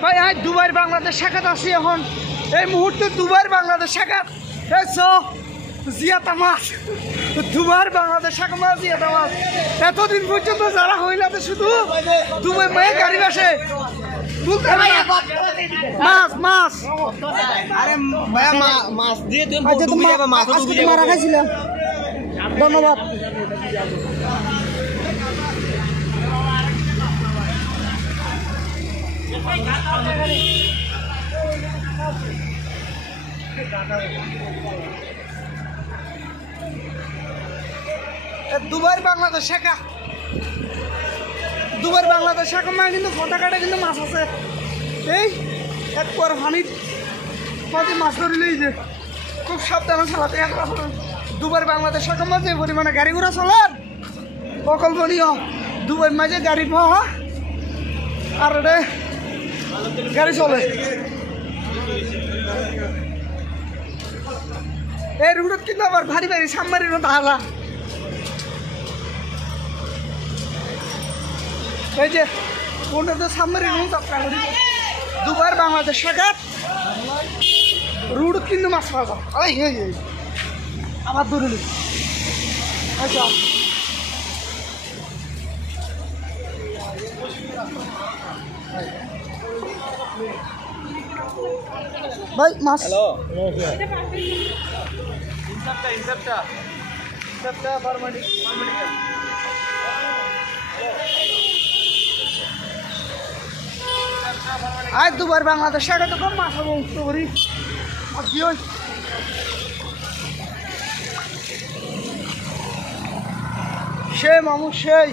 ভাই আজ দুবাইয়ের বাংলাদেশ শাখাত আছি এখন এই মুহূর্তে দুবাইয়ের বাংলাদেশ শাখাত জিয়াতা মাছ দুবাইয়ের বাংলাদেশ শাখা মাছ জিয়াতা মাছ এতদিন পর্যন্ত যারা হইলাতে শুধু দুবাই মায়ের গাড়ি আসে মাছ মাছ আরে ভাইয়া মাছ দিয়ে তুমি মারা খাইছিলাম ধন্যবাদ। দুবাইয়ের বাংলাদেশ শাখা দুবাইয়ের বাংলাদেশ শাখা মানে কিন্তু ফটাকাটা কিন্তু মাছ আছে এই এক পর পানির মাঝে মাছ ধরিলেই যে খুব সাবধানে চালাতে দুবাইয়ের বাংলাদেশ শাখা মাঝে পরিমাণে গাড়ি ঘোড়া চলার অকল্পনীয় দুবাইয়ের মাঝে গাড়ি পাওয়া আর এটা গাড়ি চলে এই রুটত কিন্তু আবার ভারী ভারী সামমারির ধারা এই যে কোনটা তো সামমারির যাত্রা করি দুবার বাংলাদেশ শাখা রুট কিন্তু মাছ পাওয়া যায় আবার ধরে নি আচ্ছা ভাই মাছ আজ দুবার বাংলাদেশ শাখা তো কম মাছ হবো করি কি হয় সেই মামু সেই